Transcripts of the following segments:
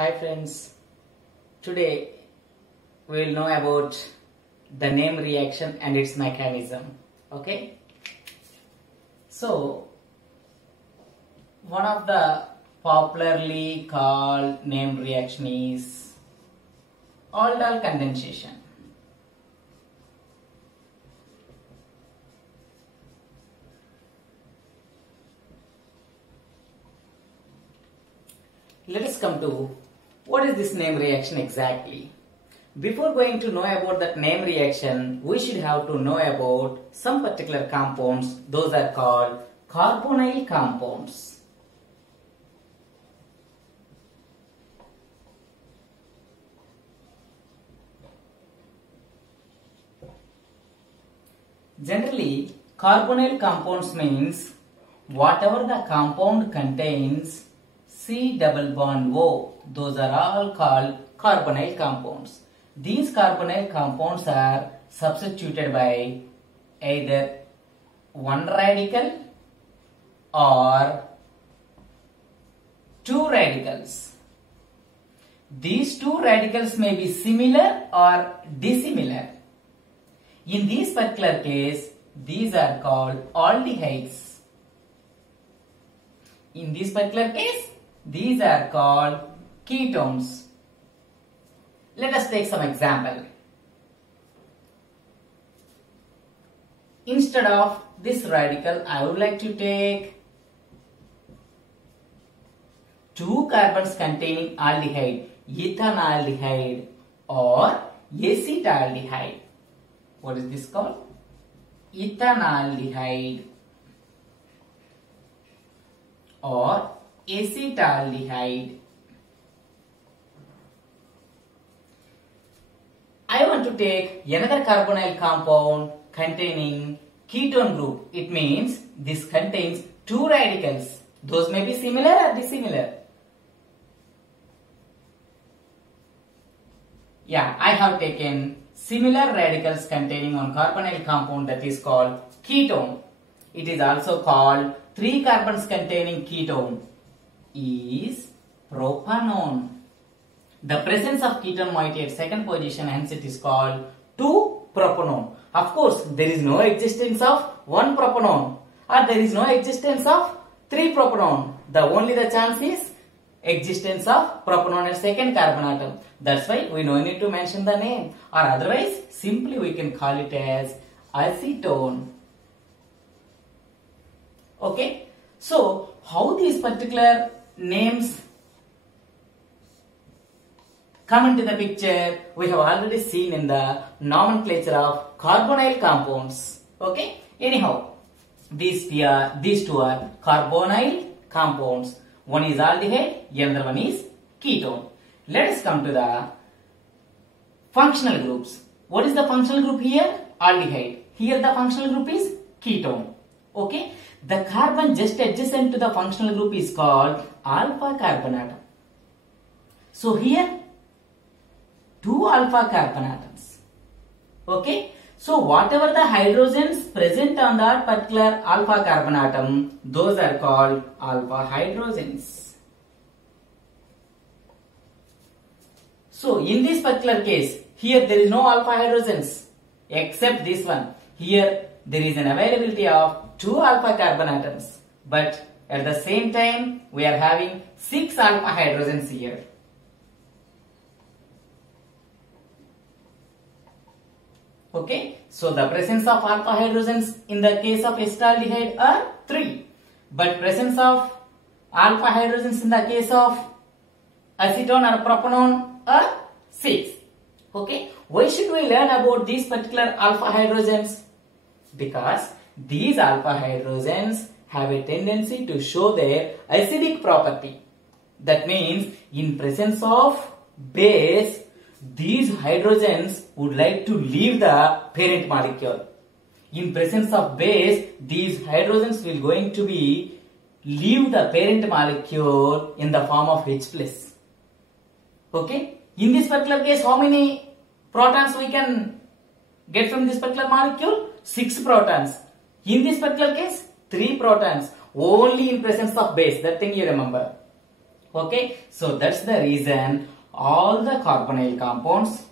Hi friends, today we will know about the name reaction and its mechanism. Okay, so one of the popularly called name reaction is aldol condensation. Let us come to what is this name reaction exactly. Before going to know about that name reaction, we should have to know about some particular compounds. Those are called carbonyl compounds. Generally, carbonyl compounds means whatever the compound contains C double bond O, those are all called carbonyl compounds. These carbonyl compounds are substituted by either one radical or two radicals. These two radicals may be similar or dissimilar. In this particular case, these are called aldehydes. In this particular case, these are called ketones. Let us take some example. Instead of this radical, I would like to take two carbons containing aldehyde, ethanaldehyde or acetaldehyde. What is this called? Ethanaldehyde or acetaldehyde. I want to take another carbonyl compound containing ketone group. It means this contains two radicals. Those may be similar or dissimilar. Yeah, I have taken similar radicals containing one carbonyl compound that is called ketone. It is also called three carbons containing ketone is propanone. The presence of ketone might at second position, hence it is called 2-propanone. Of course, there is no existence of 1-propanone or there is no existence of 3-propanone. The chance is existence of propanone at second carbon atom. That's why we no need to mention the name, or otherwise simply we can call it as acetone. Okay, so how these particular names come into the picture, we have already seen in the nomenclature of carbonyl compounds. Okay, anyhow, these two are carbonyl compounds. One is aldehyde, another one is ketone. Let us come to the functional groups. What is the functional group here? Aldehyde. Here the functional group is ketone. Okay, the carbon just adjacent to the functional group is called alpha carbon atom. So here two alpha carbon atoms. Okay, so whatever the hydrogens present on that particular alpha carbon atom, those are called alpha hydrogens. So in this particular case, here there is no alpha hydrogens except this one. Here there is an availability of two alpha carbon atoms, but at the same time we are having 6 alpha hydrogens here. Okay, so the presence of alpha hydrogens in the case of acetaldehyde are 3, but presence of alpha hydrogens in the case of acetone or propanone are 6. Okay, why should we learn about these particular alpha hydrogens? Because these alpha hydrogens have a tendency to show their acidic property. That means in presence of base, these hydrogens would like to leave the parent molecule. In presence of base, these hydrogens will going to be leave the parent molecule in the form of H+. Okay, in this particular case, how many protons we can get from this particular molecule? 6 protons. In this particular case, 3 protons. Only in presence of base. That thing you remember. Okay, so that's the reason all the carbonyl compounds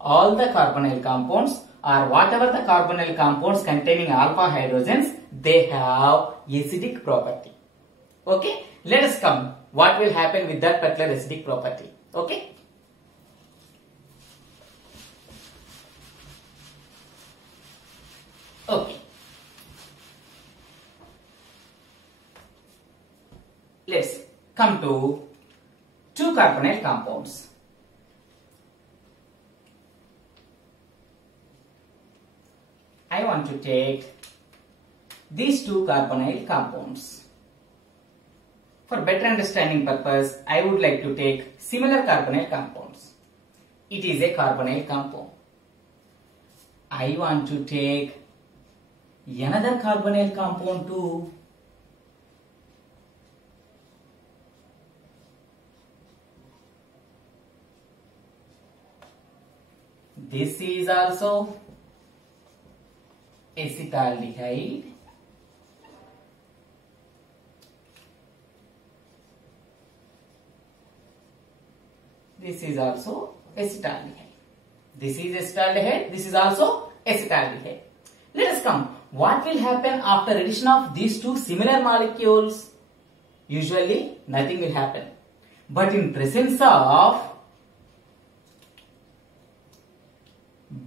or whatever the carbonyl compounds containing alpha hydrogens, they have acidic property. Okay, let us come. What will happen with that particular acidic property? Okay. Okay. Let's come to two carbonyl compounds. I want to take these two carbonyl compounds. For better understanding purpose, I would like to take similar carbonyl compounds. It is a carbonyl compound. I want to take another carbonyl compound too. This is also acetaldehyde. This is also acetaldehyde. This is acetaldehyde. This is also acetaldehyde. Let us come. What will happen after addition of these two similar molecules? Usually nothing will happen. But in presence of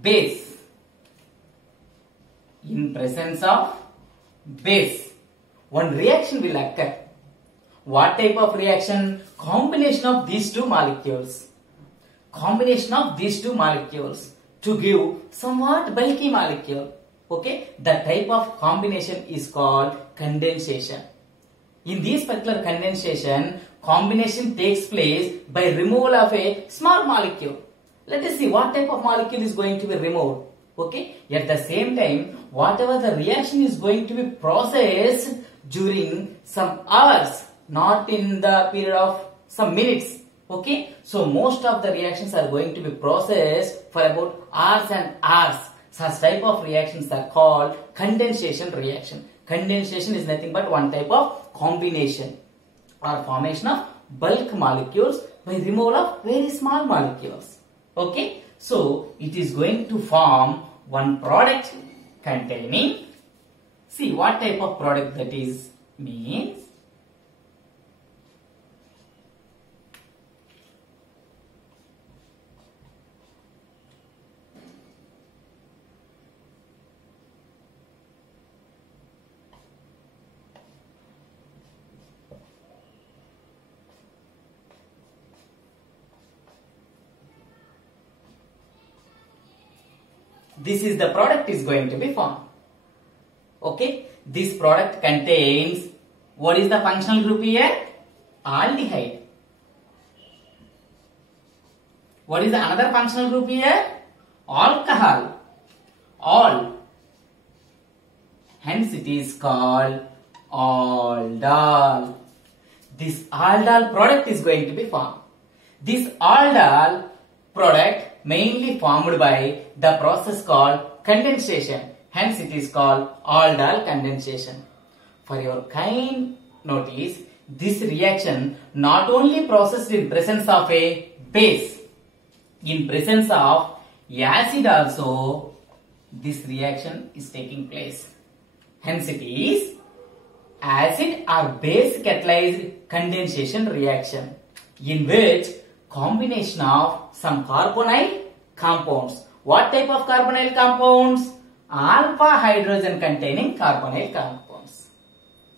base, one reaction will occur. What type of reaction? Combination of these two molecules. To give somewhat bulky molecule. Okay, the type of combination is called condensation. In this particular condensation, combination takes place by removal of a small molecule. Let us see what type of molecule is going to be removed. Okay, at the same time, whatever the reaction is going to be processed during some hours, not in the period of some minutes. Okay, so most of the reactions are going to be processed for about hours and hours. Such type of reactions are called condensation reaction. Condensation is nothing but one type of combination or formation of bulk molecules by removal of very small molecules. Okay, so it is going to form one product containing, see what type of product that is means. This is the product is going to be formed. Okay, this product contains, what is the functional group here? Aldehyde. What is the another functional group here? Alcohol. All. Hence it is called aldol. This aldol product is going to be formed. This aldol product mainly formed by the process called condensation. Hence it is called aldol condensation. For your kind notice, this reaction not only processed in presence of a base, in presence of acid also this reaction is taking place. Hence it is acid or base catalyzed condensation reaction, in which combination of some carbonyl compounds. What type of carbonyl compounds? Alpha hydrogen containing carbonyl compounds.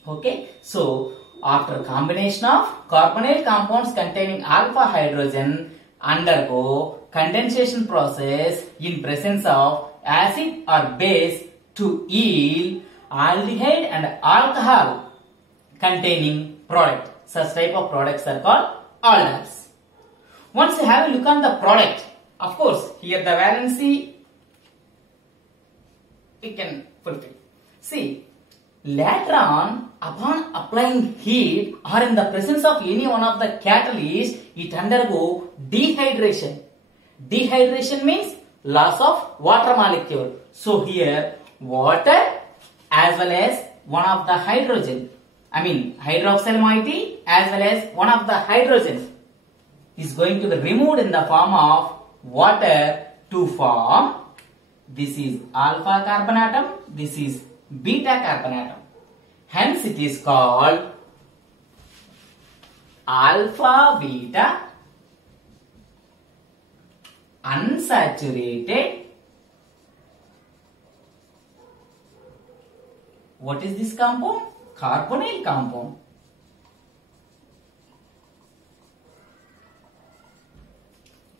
Okay, so after combination of carbonyl compounds containing alpha hydrogen undergo condensation process in presence of acid or base to yield aldehyde and alcohol containing product. Such type of products are called aldols. Once you have a look on the product, of course, here the valency we can fulfill. See, later on, upon applying heat or in the presence of any one of the catalysts, it undergo dehydration. Dehydration means loss of water molecule. So here, water as well as one of the hydrogen I mean hydroxyl moiety as well as one of the hydrogens is going to be removed in the form of water to form. This is alpha carbon atom, this is beta carbon atom. Hence it is called alpha beta unsaturated. What is this compound? Carbonyl compound.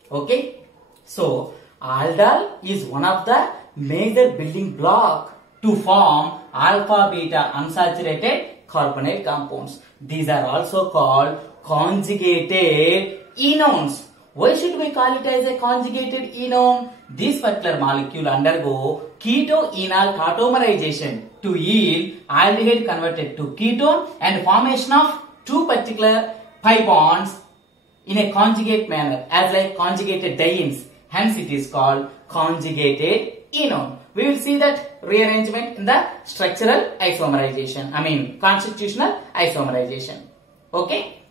Okay, so aldol is one of the major building block to form alpha beta unsaturated carbonyl compounds. These are also called conjugated enones. Why should we call it as a conjugated enone? This particular molecule undergo keto-enol tautomerization to yield aldehyde converted to ketone and formation of two particular pi bonds in a conjugate manner as like conjugated dienes. Hence it is called conjugated enone. We will see that rearrangement in the structural isomerization. I mean constitutional isomerization. Okay.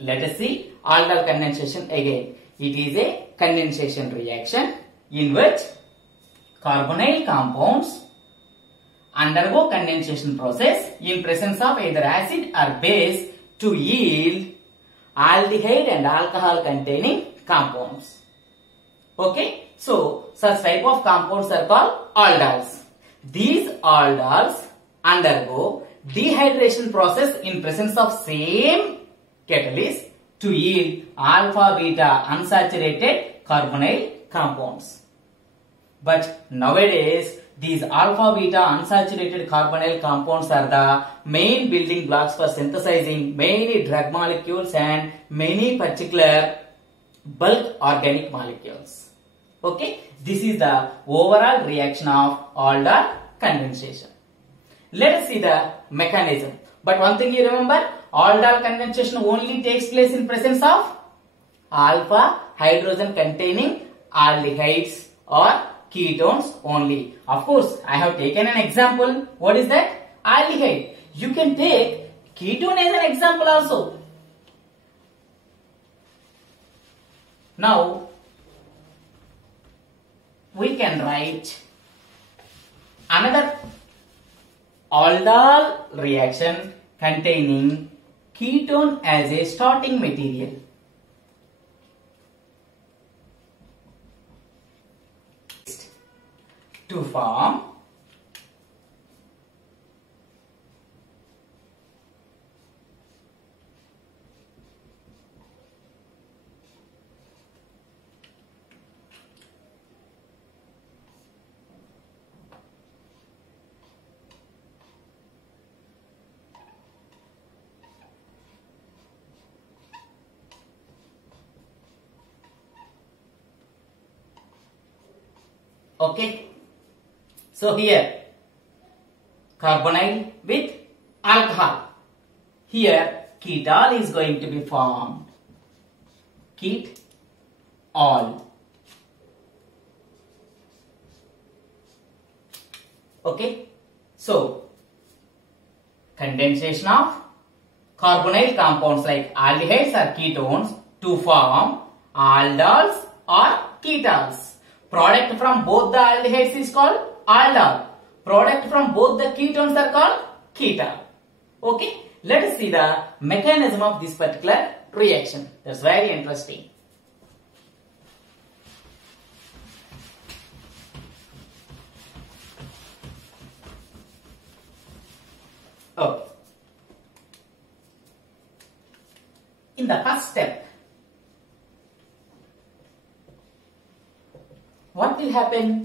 Let us see aldol condensation again. It is a condensation reaction in which carbonyl compounds undergo condensation process in presence of either acid or base to yield aldehyde and alcohol containing compounds. Okay, so such type of compounds are called aldols. These aldols undergo dehydration process in presence of same catalyst to yield alpha beta unsaturated carbonyl compounds. But nowadays these alpha beta unsaturated carbonyl compounds are the main building blocks for synthesizing many drug molecules and many particular bulk organic molecules. Okay, this is the overall reaction of aldol condensation. Let us see the mechanism. But one thing you remember, aldol condensation only takes place in presence of alpha hydrogen containing aldehydes or ketones only. Of course, I have taken an example. What is that? Aldehyde. You can take ketone as an example also. Now, we can write another aldol reaction containing ketone as a starting material. To form okay. So here carbonyl with alcohol. Here ketol is going to be formed. Ketol. Okay. So condensation of carbonyl compounds like aldehydes or ketones to form aldols or ketols. Product from both the aldehydes is called aldol. Product from both the ketones are called ketol. Okay. Let us see the mechanism of this particular reaction. That's very interesting. Okay. In the first step, what will happen?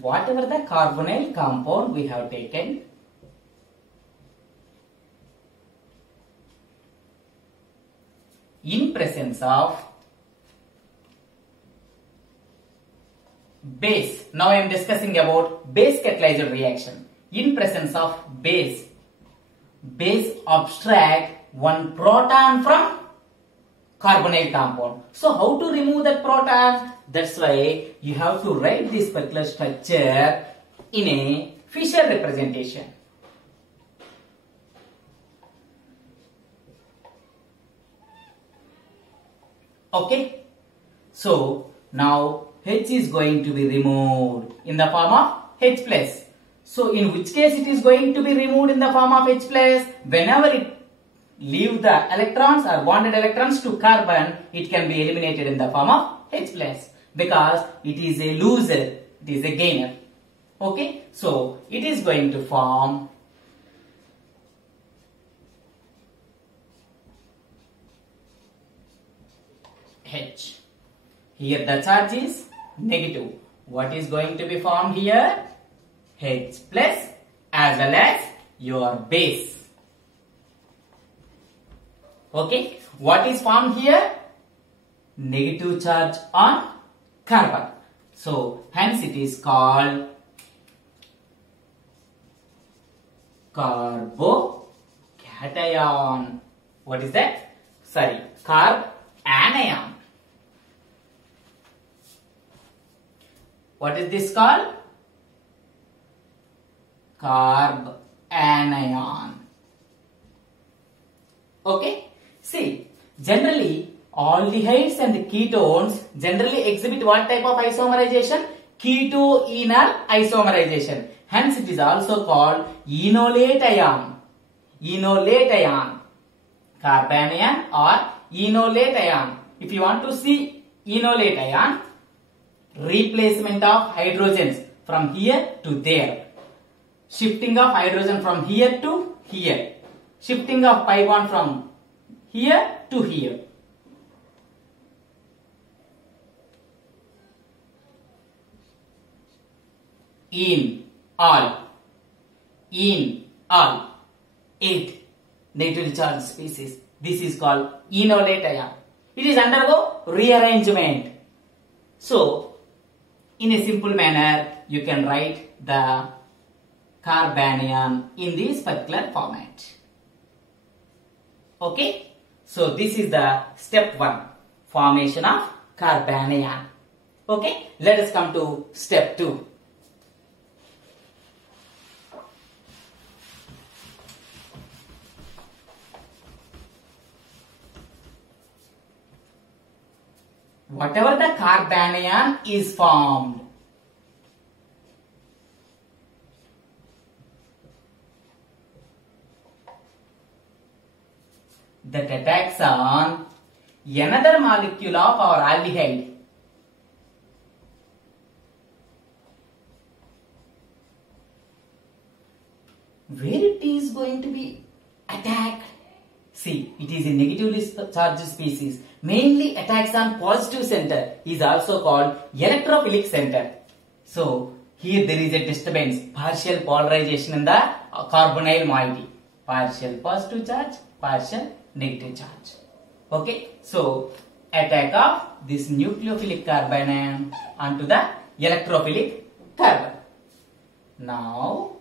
Whatever the carbonyl compound we have taken, in presence of base. Now I am discussing about base catalyzed reaction. In presence of base abstract one proton from carbonyl compound. So how to remove that proton? That's why you have to write this particular structure in a Fischer representation. Okay. So now H is going to be removed in the form of H plus. So in which case it is going to be removed in the form of H plus? Whenever it leave the electrons or bonded electrons to carbon, it can be eliminated in the form of H plus because it is a loser, it is a gainer. Okay, so it is going to form H. Here the charge is negative. What is going to be formed here? H plus as well as your base. Okay, what is formed here? Negative charge on carbon. So hence it is called carbocation. What is that? Sorry, carbanion. What is this called? Carbanion. Okay. See, generally aldehydes and ketones generally exhibit what type of isomerization? Ketoenol isomerization. Hence it is also called enolate ion. Enolate ion. Carbanion or enolate ion. If you want to see enolate ion, replacement of hydrogens from here to there. Shifting of hydrogen from here to here. Shifting of pi bond from here to here. In all 8 negatively charged species. This is called enolate ion. It is undergo rearrangement. So, in a simple manner, you can write the carbanion in this particular format. Okay. So this is the step 1, formation of carbanion. Okay, let us come to step 2. Whatever the carbanion is formed, that attacks on another molecule of our aldehyde. Where it is going to be attacked? See, it is a negatively charged species. Mainly attacks on positive center is also called electrophilic center. So, here there is a disturbance, partial polarization in the carbonyl moiety. Partial positive charge, partial negative charge. Okay, so attack of this nucleophilic carbanion onto the electrophilic carbon. Now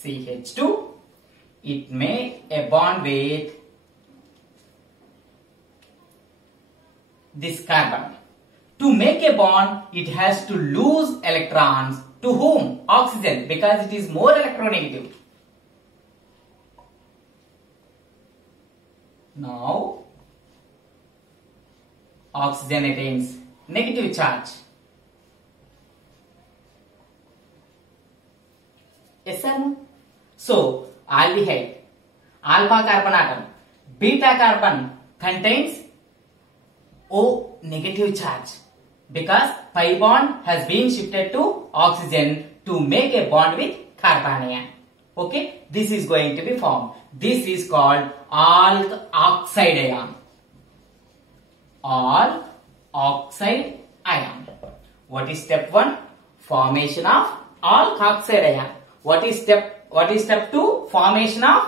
CH2, it made a bond with this carbon. To make a bond, it has to lose electrons. To whom? Oxygen, because it is more electronegative. Now, oxygen attains negative charge. Yes or no? So, aldehyde, alpha carbon atom, beta carbon contains O negative charge because pi bond has been shifted to oxygen to make a bond with carbanion. Okay, this is going to be formed. This is called alk oxide ion. Alk oxide ion. What is step 1? Formation of alk oxide ion. What is step 2? Formation of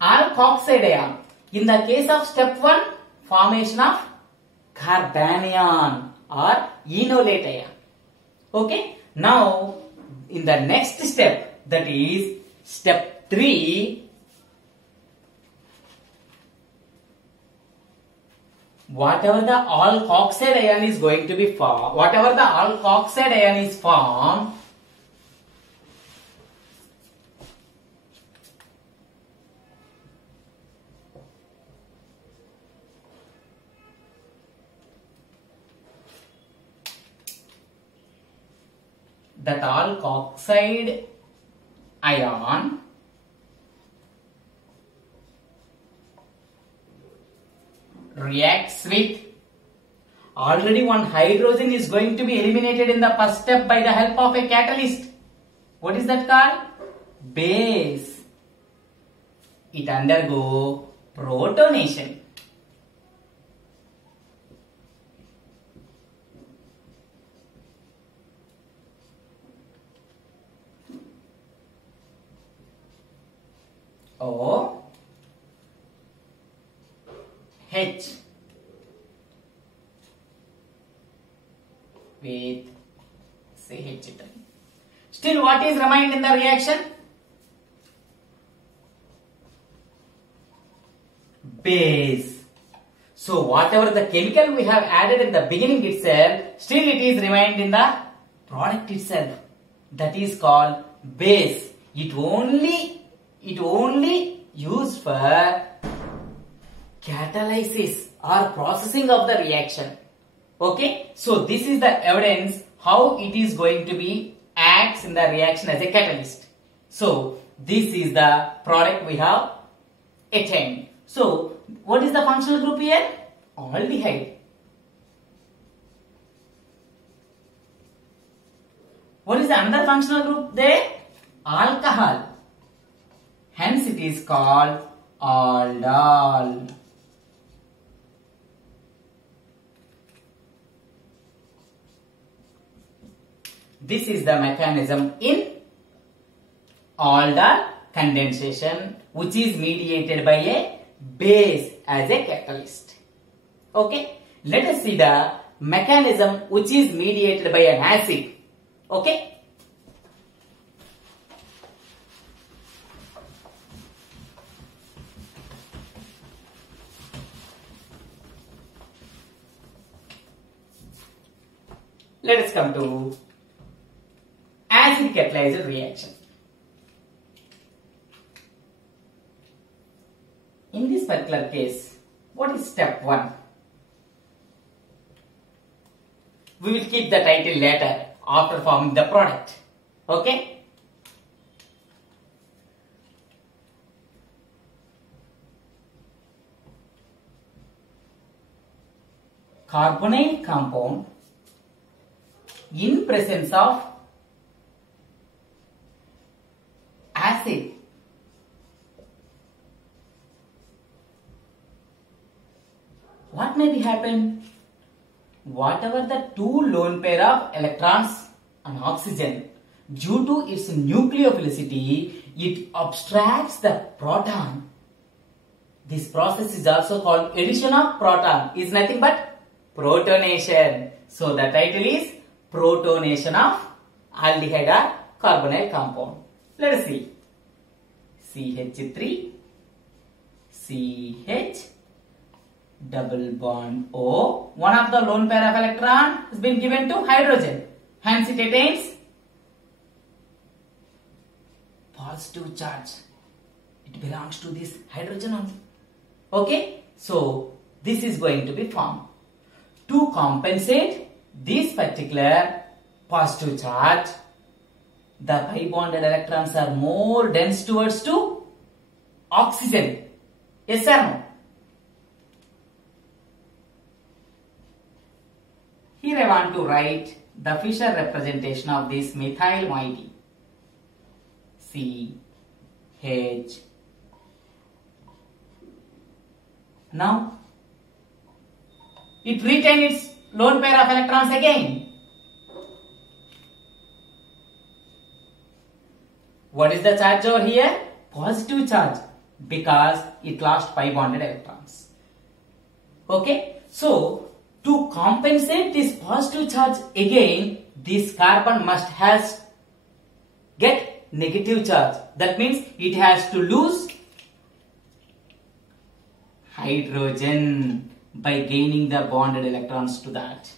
alk oxide ion. In the case of step 1, formation of carbanion or enolate ion. Okay. Now, in the next step, that is step 3, whatever the alkoxide ion is going to be formed, whatever the alkoxide ion is formed, that alkoxide ion reacts with, already one hydrogen is going to be eliminated in the first step by the help of a catalyst. What is that called? Base. It undergo protonation. O H with CH. Still, what is remained in the reaction? Base. So, whatever the chemical we have added in the beginning itself, still it is remained in the product itself. That is called base. It only used for catalysis or processing of the reaction. Okay, so this is the evidence how it is going to be acts in the reaction as a catalyst. So this is the product we have attained. So what is the functional group here? Aldehyde. What is the another functional group there? Alcohol. Hence it is called aldol. This is the mechanism in aldol condensation, which is mediated by a base as a catalyst. Okay, let us see the mechanism which is mediated by an acid. Okay. Let us come to acid catalyzed reaction. In this particular case, what is step 1? We will keep the title later after forming the product. Okay? Carbonyl compound in presence of acid what may be happen? Whatever the two lone pair of electrons and oxygen, due to its nucleophilicity, it abstracts the proton. This process is also called addition of proton, is nothing but protonation. So the title is protonation of aldehyde or carbonyl compound. Let us see. CH3, CH, double bond O. One of the lone pair of electron has been given to hydrogen. Hence it attains positive charge. It belongs to this hydrogen only. Okay. So this is going to be formed. To compensate this particular positive charge, the pi bonded electrons are more dense towards to oxygen. Yes or no? Here I want to write the Fischer representation of this methyl moiety. C, H. Now, it retains its lone pair of electrons again. What is the charge over here? Positive charge, because it lost pi bonded electrons. Okay, so to compensate this positive charge again, this carbon must has get negative charge. That means it has to lose hydrogen. by gaining the bonded electrons to that.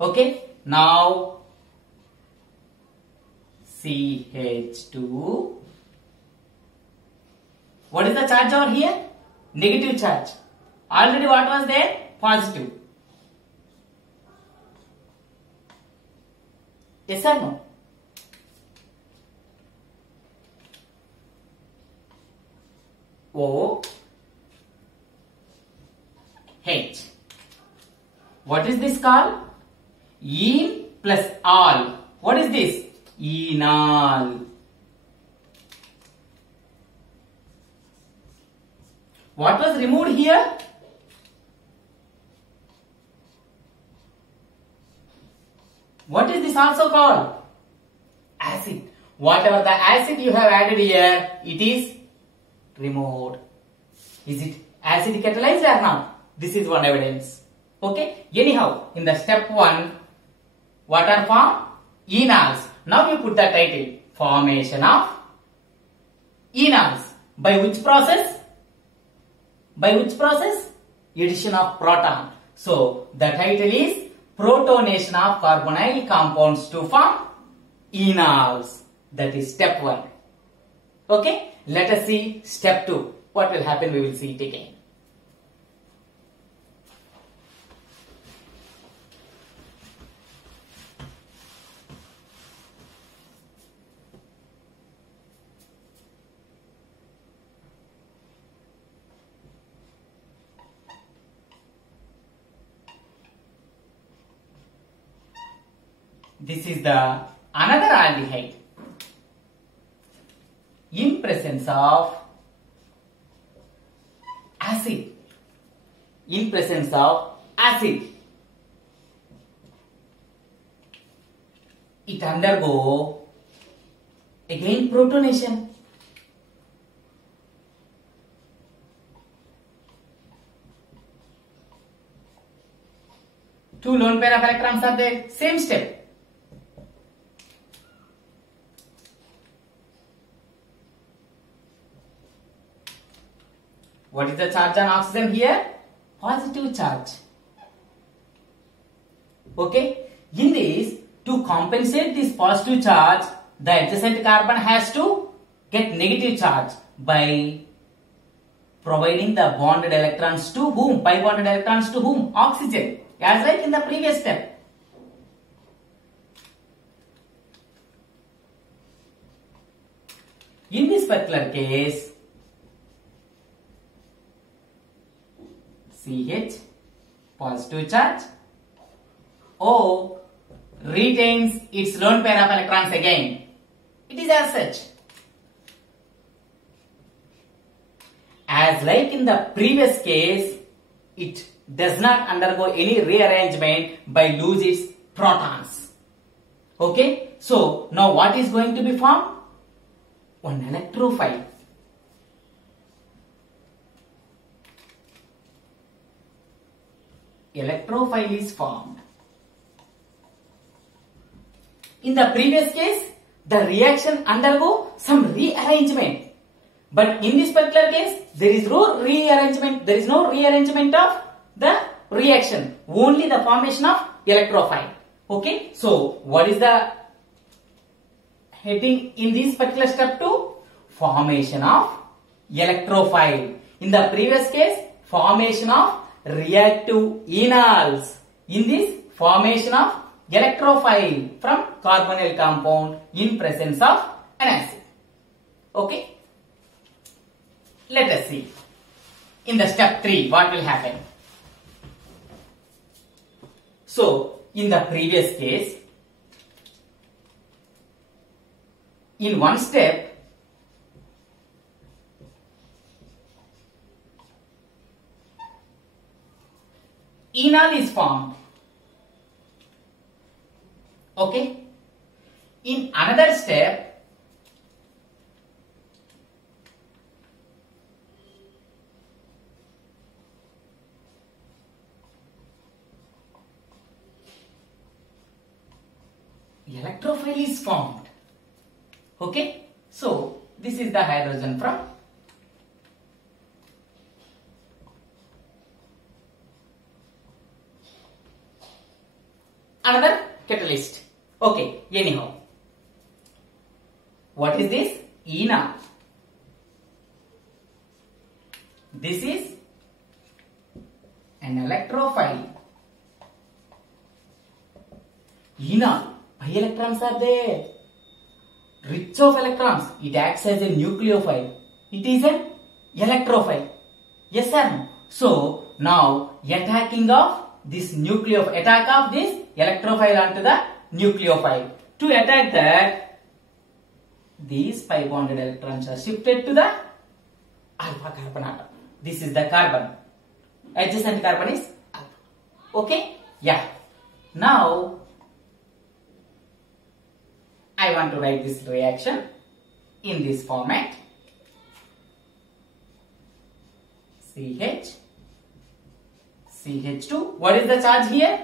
Okay, now CH2. What is the charge over here? Negative charge. Already what was there? Positive. Yes or no? O H. What is this called? En plus all. What is this? Enol. What was removed here? What is this also called? Acid. Whatever the acid you have added here, it is removed. Is it acid catalyzed or not? This is one evidence. Okay. Anyhow, in the step 1, what are formed? Enols. Now you put the title. Formation of enols. By which process? By which process? Addition of proton. So, the title is protonation of carbonyl compounds to form enols. That is step 1. Okay? Let us see step 2. What will happen? We will see it again. This is the another aldehyde. In presence of acid. In presence of acid, it undergo again protonation. Two lone pair of electrons are there. Same step. What is the charge on oxygen here? Positive charge. Okay. In this, to compensate this positive charge, the adjacent carbon has to get negative charge by providing the bonded electrons to whom? Pi bonded electrons to whom? Oxygen. As like in the previous step. In this particular case, CH positive charge, O retains its lone pair of electrons again. It is as such. As like in the previous case, it does not undergo any rearrangement by lose its protons. Okay. So now what is going to be formed? One electrophile. Electrophile is formed. In the previous case, the reaction undergo some rearrangement. But in this particular case, there is no rearrangement. There is no rearrangement of the reaction. Only the formation of electrophile. Okay. So, what is the heading in this particular step 2? Formation of electrophile. In the previous case, formation of reactive enols. In this, formation of electrophile from carbonyl compound in presence of an acid. Okay. Let us see. In the step 3, what will happen? So, in the previous case, in one step, enol is formed. Okay. In another step, electrophile is formed. Okay. So, this is the hydrogen from catalyst. Okay, anyhow. What is this? Enol. This is an electrophile. Enol. Pi electrons are there. Rich of electrons. It acts as a nucleophile. It is an electrophile. Yes or no? So now attacking of this attack of this electrophile onto the nucleophile. To attack that, these pi bonded electrons are shifted to the alpha carbon atom. This is the carbon. Adjacent carbon is alpha. Okay? Yeah. Now I want to write this reaction in this format. CH, CH2. What is the charge here?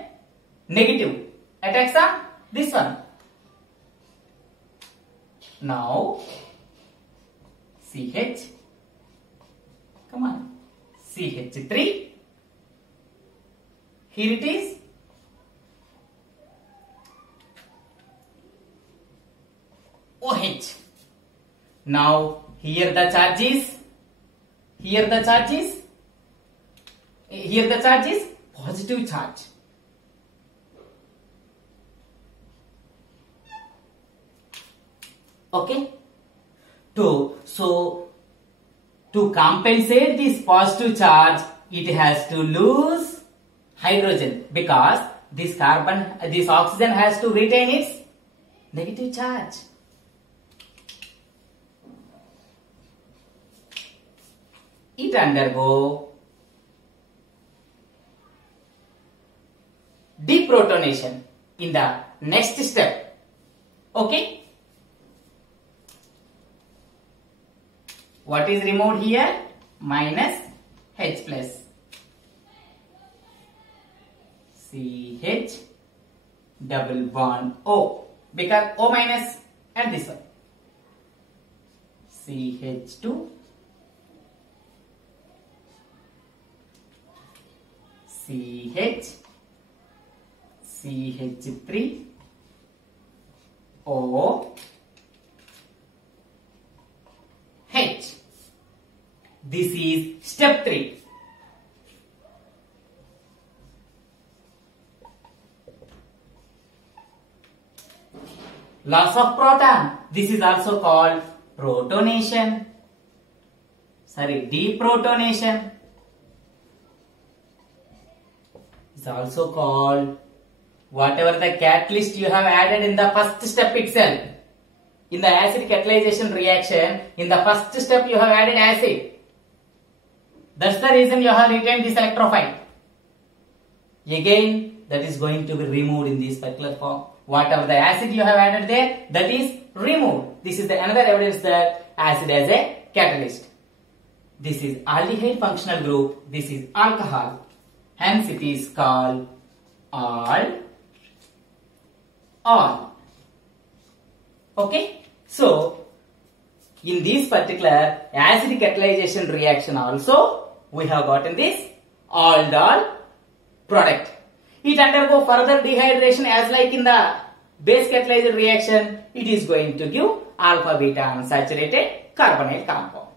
Negative. Attacks on this one. Now CH. Come on. CH3. Here it is. OH. Now here the charge is positive charge. Okay. To compensate this positive charge, it has to lose hydrogen because this oxygen has to retain its negative charge. It undergo deprotonation in the next step. Okay. What is removed here? Minus H plus. CH double bond O. Because O minus and this one. CH2. CH. CH3. O. H. This is step 3. Loss of proton. This is also called protonation. Sorry, deprotonation. It's also called whatever the catalyst you have added in the first step itself. In the acid catalyzation reaction, in the first step you have added acid. That's the reason you have retained this electrophile. Again, that is going to be removed in this particular form. Whatever the acid you have added there, that is removed. This is another evidence that acid as a catalyst. This is aldehyde functional group. This is alcohol. Hence it is called all. Okay. So in this particular acid catalyzation reaction also, we have gotten this aldol product. It undergo further dehydration as like in the base catalyzed reaction. It is going to give alpha beta unsaturated carbonyl compound.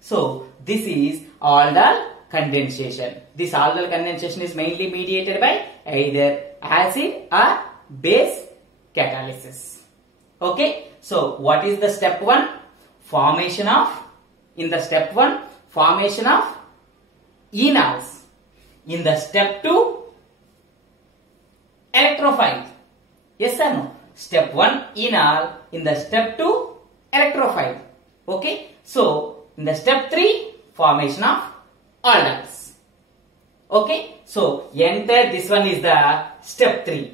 So this is aldol condensation. This aldol condensation is mainly mediated by either acid or base catalysis. Okay. So what is the step 1? Formation of enols. In the step 2, electrophile. Yes or no? Step 1 enol, in the step 2 electrophile. Okay. So in the step 3, formation of aldehydes. Okay. So enter this one is the step 3.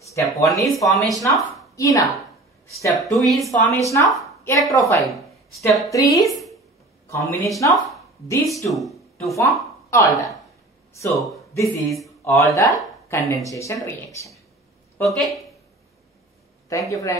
Step 1 is formation of enol. Step 2 is formation of electrophile. Step 3 is combination of these two to form aldol. So this is aldol condensation reaction. Okay. Thank you friends.